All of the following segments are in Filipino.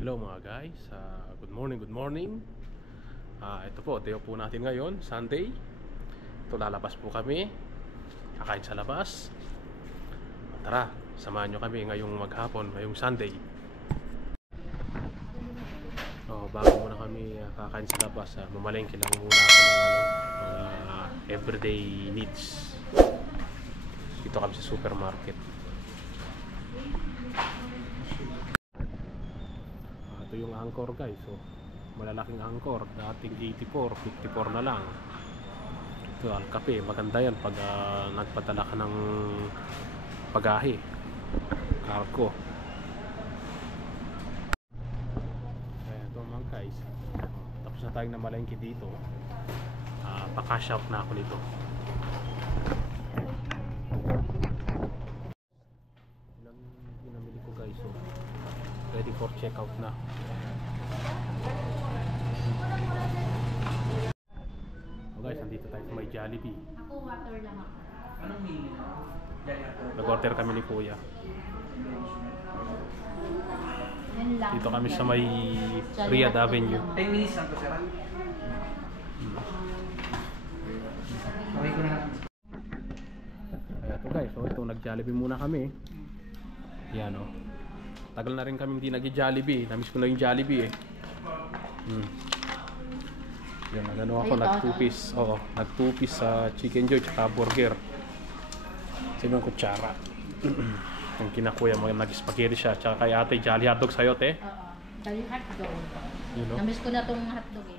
Hello mga guys, good morning, good morning. Ito po, day po natin ngayon, Sunday. Ito, lalabas po kami, kakain sa labas. Tara, samahan nyo kami ngayong maghapon, ngayong Sunday. Bago muna kami kakain sa labas, mamalengke lang muna ako ng everyday needs. Dito kami sa supermarket. Ito yung Angkor guys, so malalaking Angkor, dating 84, 54 na lang. Ito ang kape, maganda yan pag nagpadala ka ng pagahe, cargo. Ayan, ito mga guys, tapos na tayong namalengke dito. Pa-cash out na ako nito. Ilang pinamili ko guys, so ready for checkout na. Guys, nandito tayo sa may Jollibee. Ako water lang ako. Anong meaning? Nag-order kami ni Kuya. Yan lang. Dito kami sa may Riyadh Avenue. 10 minutes lang to, sir. Okay ko na. Ito guys, so ito nag-Jollibee muna kami. Yan o. Tagal na rin kami hindi nag-Jollibee. Namiss ko na yung Jollibee eh. Yan, nagano ako, nag-2-piece. Oo, nag-2-piece sa Chicken Joy tsaka burger. Sa ibang kutsara. Yung kinakuya mo, nag-spaghetti siya. Tsaka kay ate, Jolly hotdog sa'yo, te. Oo. Dali hotdog. You know? Namiss ko na tong hotdog eh.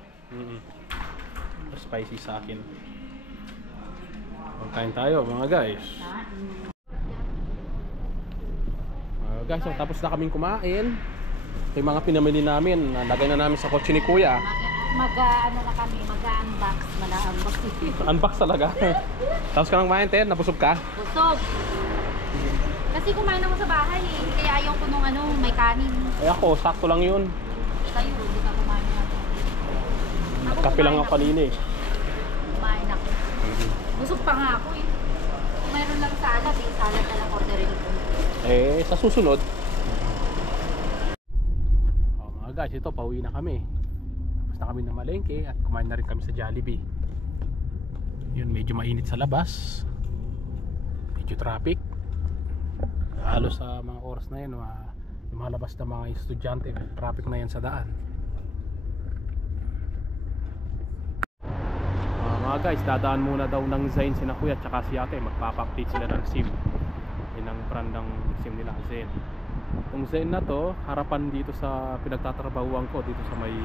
Spicy sa akin. Kain tayo mga guys. Guys, so, tapos na kaming kumain. Ito yung mga pinamili namin. Nalagay na namin sa kotse ni Kuya. Ano na kami, mag-unbox. Mala-unbox. Unbox talaga. Tapos ka nang kumain, te? Nabusog ka? Busog. Kasi kumain ako sa bahay eh. Kaya ayaw ko nung may kanin. Eh ako, sakto lang yun. Kayo, hindi ka kumain ako. Kape lang ako kanina eh. Kumain ako. Busog pa nga ako eh. Kung mayroon lang salad eh. Salad na lang orderin ko. Eh, sa susunod. Mga guys, ito, pauwi na kami. Tapos na kami na malengke at kumain na rin kami sa Jollibee. Yun, medyo mainit sa labas. Medyo traffic. Halos sa mga oras na yun, lumalabas na mga estudyante. Traffic na yan sa daan. Mga guys, dadaan muna daw ng Zain si Kuya at saka si ate. Magpapa-update sila ng SIM. Yun ang brand ng SIM nila, Zain. Itong Zain na to, harapan dito sa pinagtatrabahuan ko, dito sa may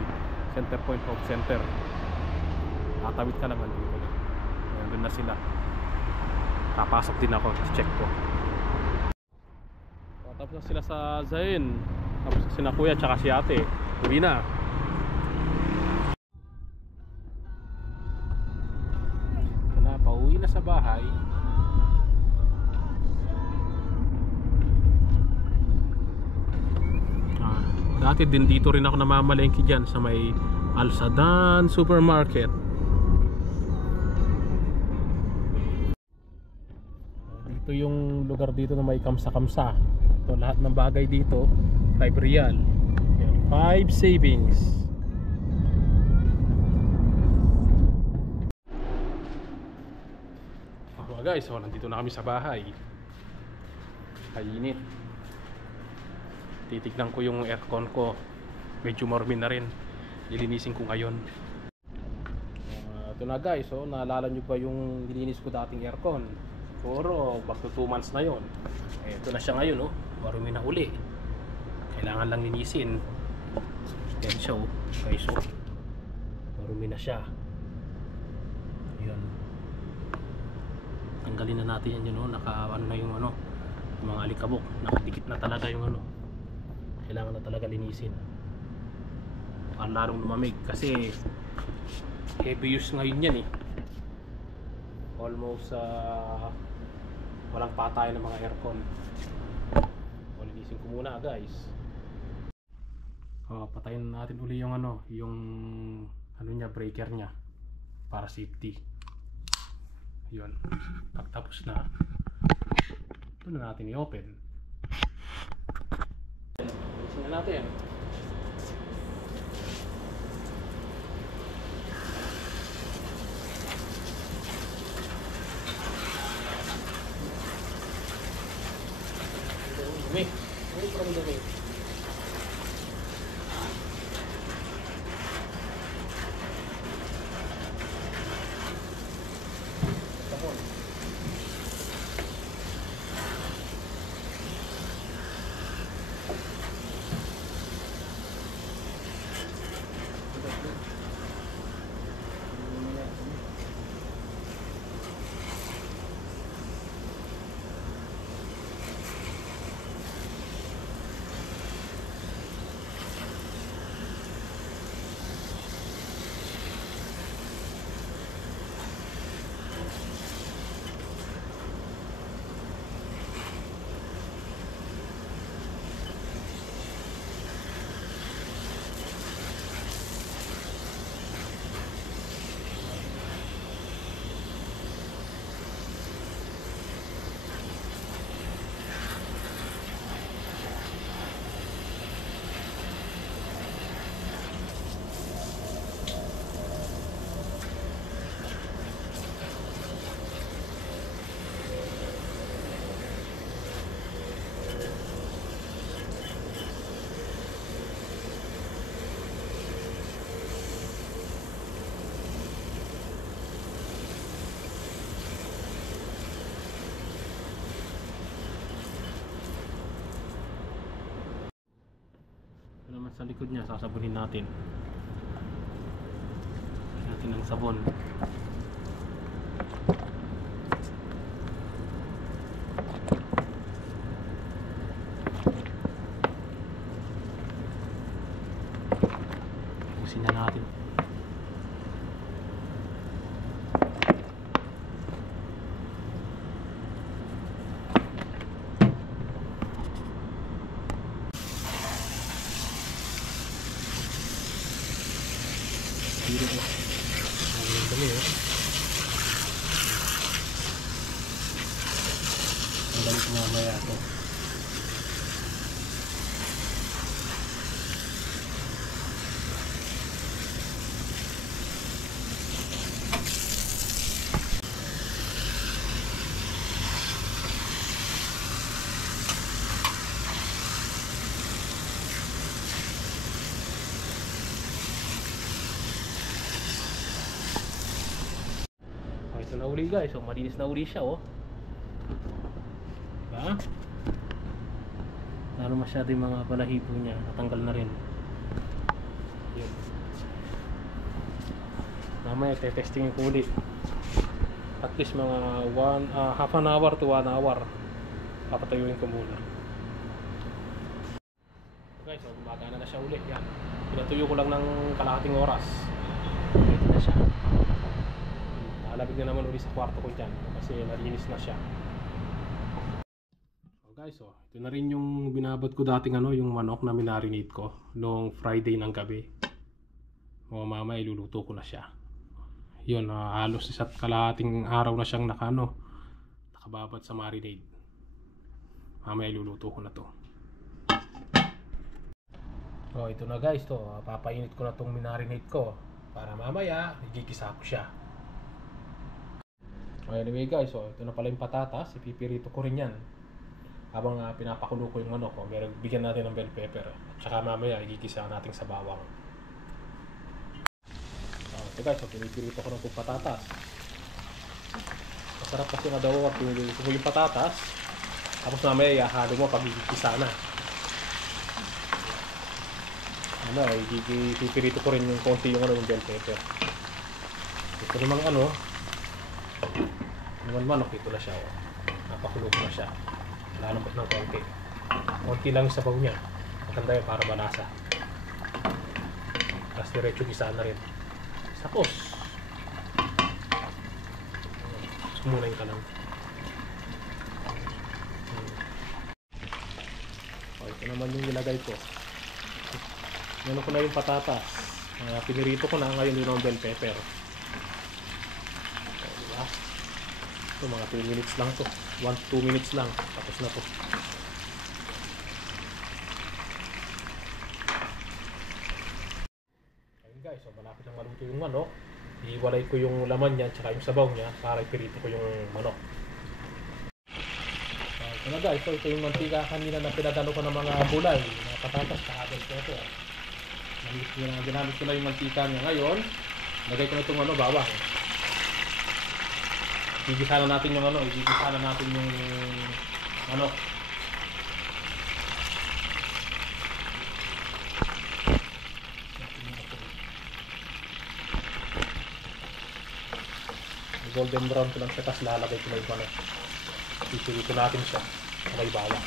center point of center. Tatawid ka naman dito. Doon na sila. Papasok din ako, check ko. Tapos na sila sa Zain. Tapos na sina Kuya tsaka si ate. Uwi na. Wala, pauwi na sa bahay. Dati din dito rin ako namamalengke dyan sa may Al Sadan Supermarket. Dito yung lugar dito na may kamsa-kamsa. Ito, lahat ng bagay dito 5 real. 5 savings. Guys, so nandito na kami sa bahay. Kainit. Titignan ko yung aircon ko. Medyo marumi na rin. Lilinisin ko ngayon. Ito na guys, so naalala nyo ba yung nilinis ko dating aircon? Siguro back to 2 months na yon. Ito na siya ngayon, marumi na uli. Kailangan lang linisin. Yan siya, guys, marumi na siya. Ayan. Tanggalin na natin yan yun, naka na yung mga alikabok, nakadikit na talaga yung kailangan na talaga linisin. Ang larong lumamig kasi heavy use ngayon yan eh. Almost walang patay ng mga aircon. Linisin ko muna guys. Patayin natin uli yung yung niya, breaker niya para safety. Yun, pagtapos na ito na natin i-open. Tingnan natin. Ito naman sa likod niya, sasabunin natin. Lagyan natin ng sabon. Pusin na natin. Dito ko. Ang dami eh. Ang dami ko mamaya ito. Ito na uli guys, so malinis na uli siya oh. Diba? Lalo masyado yung mga balahibo niya, natanggal na rin. Yun. Mamaya testing ko uli. At least mga half an hour to 1 hour. Papatayuin ko muna. Okay, so gumagana na siya uli. Yan. Pinatuyo ko lang ng kalahating oras. Ito na siya. Labig na naman uli sa kwarto ko dyan kasi nalinis na siya. So guys, oh, ito na rin yung binabad ko dating yung manok na minarinate ko noong Friday ng gabi. O mama iluluto ko na siya. Yun, halos isa't kalahating araw na siyang nakababad sa marinade. Mama iluluto ko na to. So ito na guys, to papainit ko na tong minarinate ko para mamaya igigisa ko siya. Anyway guys, so ito na pala yung patatas, ipipirito ko rin yan habang pinapakulo ko yung manok. Bigyan natin ng bell pepper at saka mamaya igigisa natin sa bawang. Ito guys, so pinipirito ko na itong patatas. Masarap kasi na daw at yung patatas tapos mamaya ihahalo mo pag igigisa na. Ipipirito ko rin yung konti yung bell pepper. Ito namang yung manok, ito na siya oh. Napakulo ko na siya. Lalambot ng konti. Konti lang yung sabaw niya. Maganda yun para malasa. Tapos diretso gisa na rin. Tapos sumunayin ka lang. Ito naman yung nilagay ko. Ano ko na yung patatas. Pinirito ko na ngayon yung bell pepper. Ito mga 2 minutes lang to. 1-2 minutes lang. Tapos na to. Ayun guys, so malapit lang maluto yung manok. Iiwalay ko yung laman niya tsaka yung sabaw niya para ipirito ko yung manok. Ito na guys, so ito yung mantika kanina na pinadalo ko ng mga gulay, mga patatas tsaka bell pepper. Ginamit ko na yung mantika niya ngayon. Lagay ko na itong bawang. Igigisa na natin yung igigisa na natin yung manok. Golden brown ko lang siya, tapos lalagay ko na yung manok. Pipirito natin siya sa may bawang.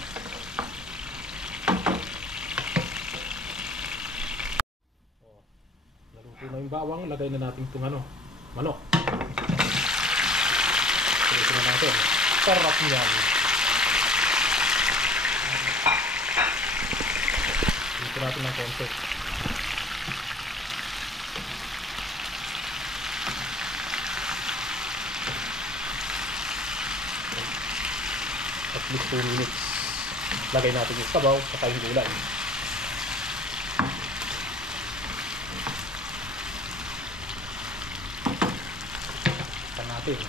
Naluto na yung bawang, lagay na natin itong manok. Ito na natin. Sarap niyan. Ito natin ng konti. At least 2 minutes. Lagay natin yung sabaw at yung gulay. Ito natin.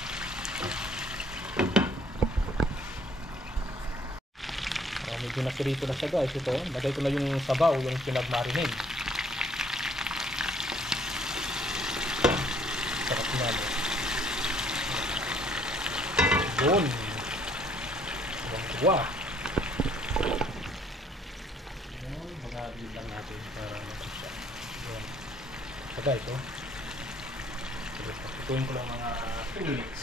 Medyo nakirito na siya guys. Ito, lagay ko na yung sabaw, yung pinag-marinade. Sarap na yun. Tuwa. Mga ilang natin para mag-cook siya. Ayan. So guys, oh. Ituin ko lang mga 2 minutes.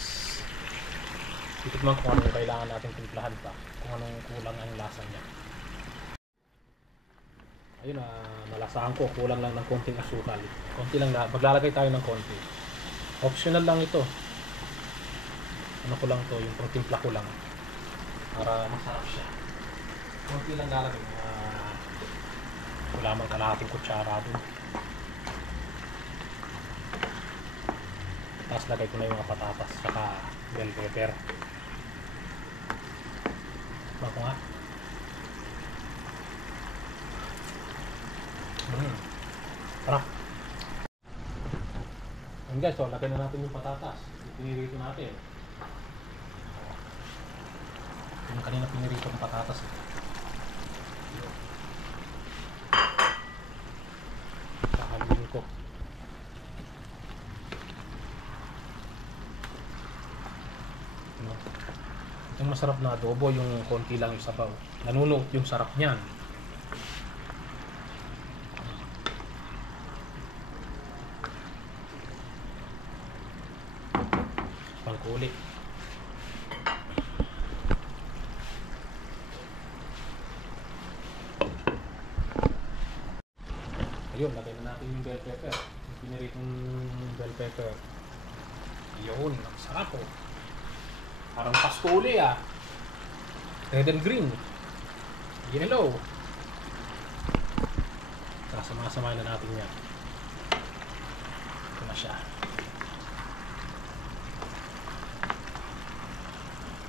Titikman ko anong kailangan natin timplahan pa. Kung anong kulang ang lasa niya. Ayun, nalasahan ko. Kulang lang ng konting asukal. Konti lang na. Maglalagay tayo ng konti. Optional lang ito. Ano ko lang to, yung timpla ko lang. Para masarap siya. Konti lang lalagay. Wala mang kalahating kutsara dun. Tapos lagay ko na yung mga patatas saka bell pepper. Bako nga. Sarap. Ayan guys, so lagay na natin yung patatas. Pinirito natin. Yung kanina pinirito ng patatas. Kahalin ko. Yung masarap na adobo, yung konti lang yung sabaw. Nanunuot yung sarap niyan. Pangkulit. Ayun, lagay na natin yung bell pepper. Yung piniritong bell pepper. Yun, ang sarap oh. Parang Pasko uli ah. Red and green. Yellow. Sasama-samahin na natin yan. Ito na siya.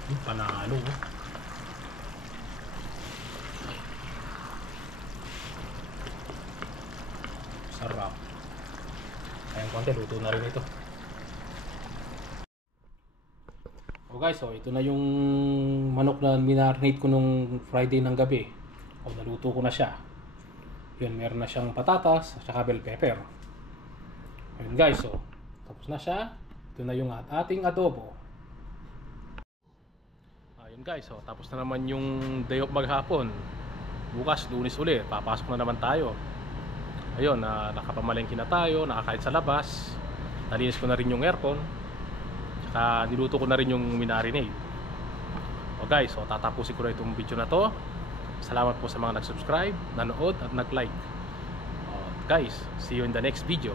Yung panalo. Sarap. Kayang konti, luto na rin ito. So guys, so ito na yung manok na minarinate ko nung Friday ng gabi. O naluto ko na siya. Yun, meron na siyang patatas at saka bell pepper. Ayun guys, so tapos na siya. Ito na yung ating adobo. Ayun guys, so tapos na naman yung day off maghapon. Bukas, Lunes ulit, papasok na naman tayo. Ayun, nakapamalengke na tayo, nakakain sa labas. Nalinis ko na rin yung aircon. Tsaka niluto ko na rin yung minarinate. O guys, so tatapusin ko na itong video na to. Salamat po sa mga nag-subscribe, nanood at nag-like. Guys, see you in the next video.